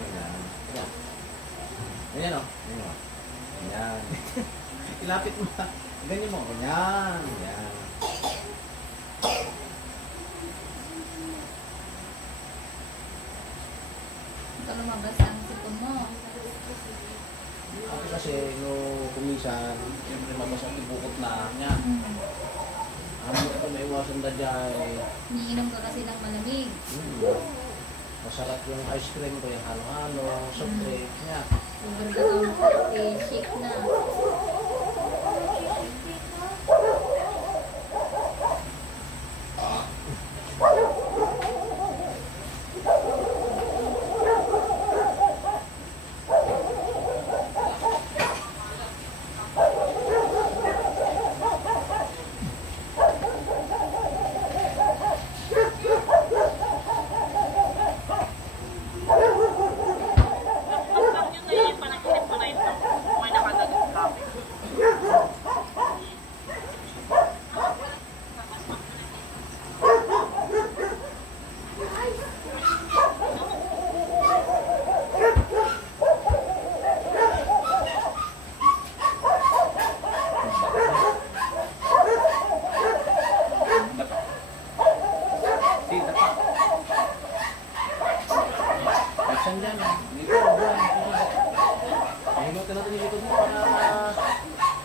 Ayan. Ayan. Ayan o. Ayan o. Ayan. Ilapit mo na. Ganyan mo. Ayan. Ayan. Ito lumabas ang sipon mo. Kasi no, kumisan, siyempre mabasa ang ibukot na niya. Ano ito may iwasan na dyan. Iniinom ka kasi ng malamig. Masarap yung ice cream ko, yung halo-halo, soft drink niya. Overgagawin ka, shake na.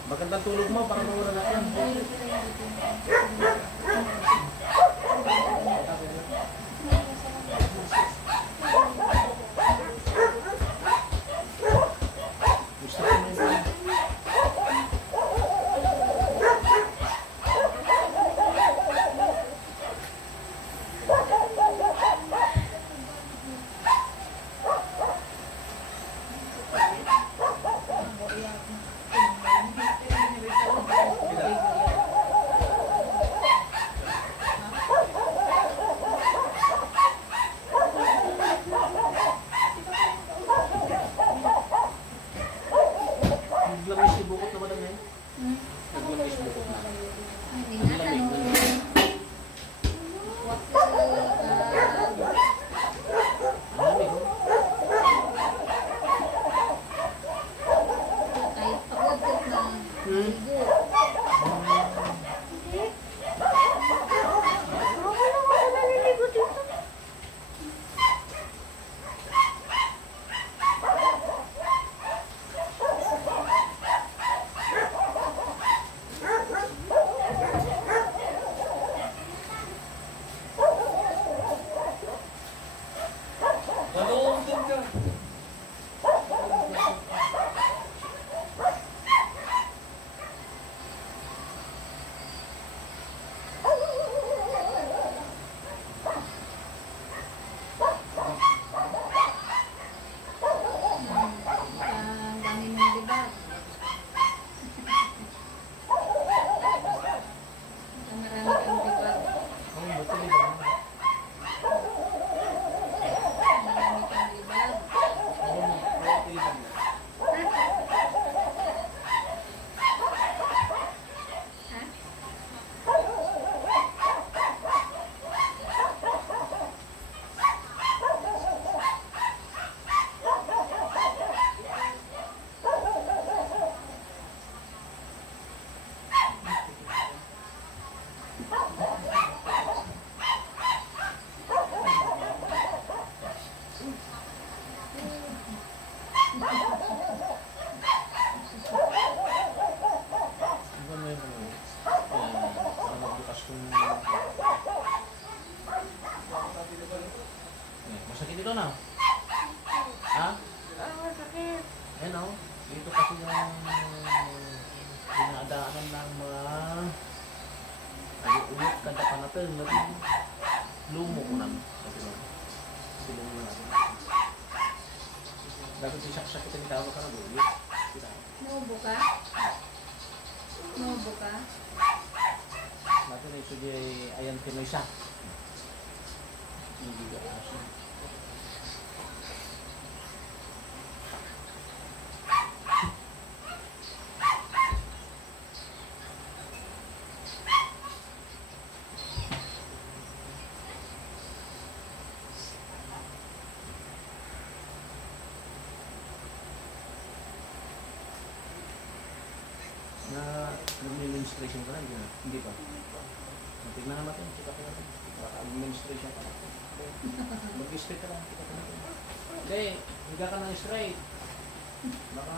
Magandang tulog mo para mawala na yan. Naglamis yung bukot na madam eh. Naglamis yung bukot na. Hindi nga, ano. Kahit pakot na. Ligo. Ang dami mong libag. Marami kang libag. Marami kang libag. Masakit ito na. Ha? Masakit. Ayan o. Dito kasi yung dinadaanan ng mga ulit kanta pa natin. Lumo ko na. Silong na natin. Dapat sisak-sakit ang tawag ka na ulit. Naubo ka? Naubo ka? Natin ay sige ayan Pinoy siya. Hindi ka asin. Na nag-administration ka na, hindi na. Hindi pa. Tignan naman natin, check up natin. Baka administration ka na. Mag-straight ka lang, check up natin. Hindi, higa ka ng straight. Baka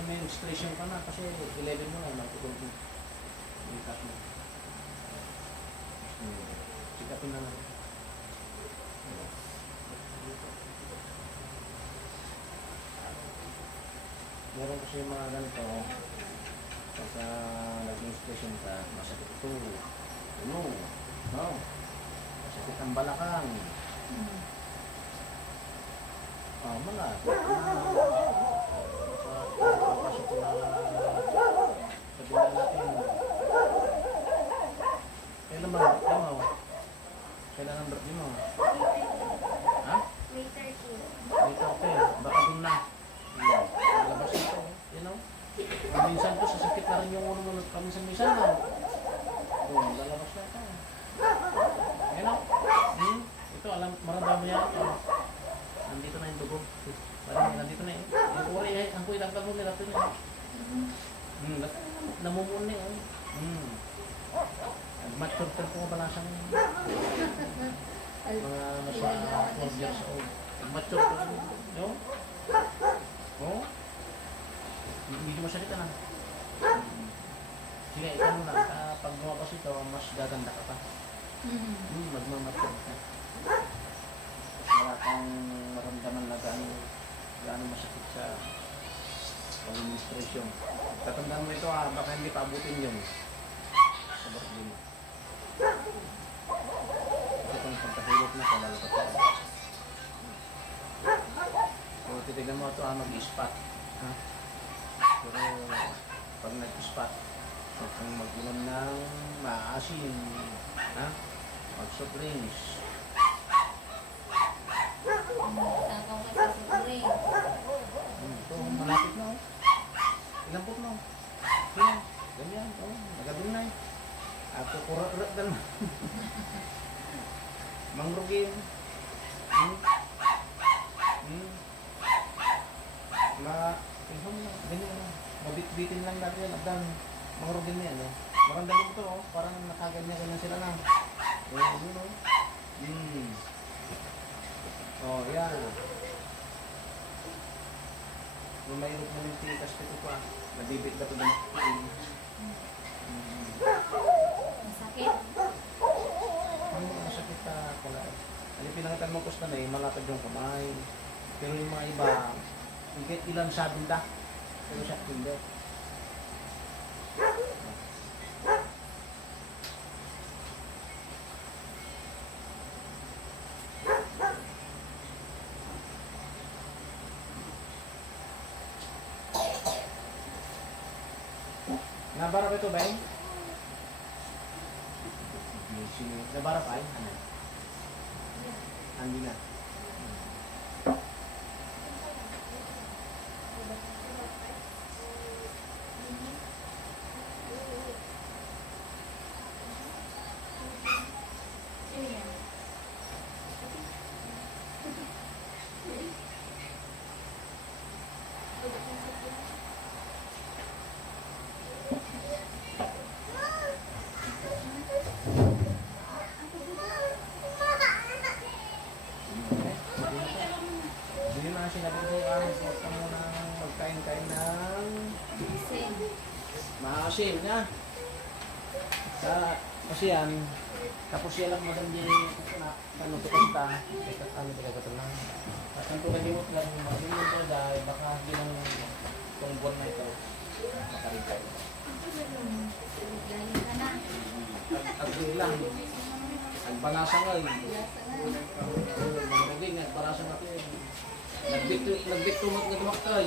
administration ka na kasi 11 mo na, magtutulog mo. Yung cash mo. Check upin na natin. Meron kasi yung mga ganito, pagka nag-administration ka, masakit ito, no, masakit ang balakang, malat, pasok na, sabihin natin, kailan ang birthday mo? Ha? May 30. May okay, baka dun na. Lalabas ito, you know? Minsan to, sasakit na rin yung ulo mo paminsan-minsan na. Lalabas na ito. You know? Ito, alam, maramdam mo yan. Nandito na yung dugo. Parang nandito na yun. Yung kuwari, ang kuwi lang ka mo, nilapin na. Namumuni, mature ka po balasa mo. Mga nasa 4 years old. Mature ka mo. No? Oh? Hindi mo masakit na. Sige, ikaw muna. Pag gumapas ito, mas gaganda ka pa. Magmamature ka. Wala kang maramdaman na gaano masakit sa administration. Tatandaan mo ito baka hindi pa abutin yun. Sa birthday mo. Kasi kung pagkahilot na, palalapot ka. So, titignan mo ito mag-i-spot. Pero, pag nag-spot, huwag kang mag-inom ng maasim. Mag-soft drinks. Takaw ka sa sukri. Ito, malapit na. Ilampot mo. Yan, ganyan. Nagabing na eh. Ako kurat dan. Mangrugin. Tingnan mo, ganyan. Mabit-bitin lang natin yan. Abdan, mangrugin na yan. Maganda mo ito, parang nakaganyan sila na. Oh, yan. Kung mayroon mo yung tikas ito pa, nabibit ka ito na. Masakit. Masakit ka pala. Ang pinangitan mo kusta na malapad yung kamay. Pero yung mga iba, higit ilang sabing da. Pero siya hindi. Nabara pa ito ba eh? Nabara pa eh? Ano? Andi na. Hindi na sinabi ko huwag ka muna magkain-kain ng maasim na. Kasi yan, tapos yan lang maganda yung panutukan ta. Ano talaga ito lang. At ang tumalimot lang, mag-inom ko dahil baka hindi lang itong buwan na ito makarita. Galing ka na. At lang, agbalasa nga eh. Magiging, agbalasa nga ito eh. Nagbit tumat na dumaktay.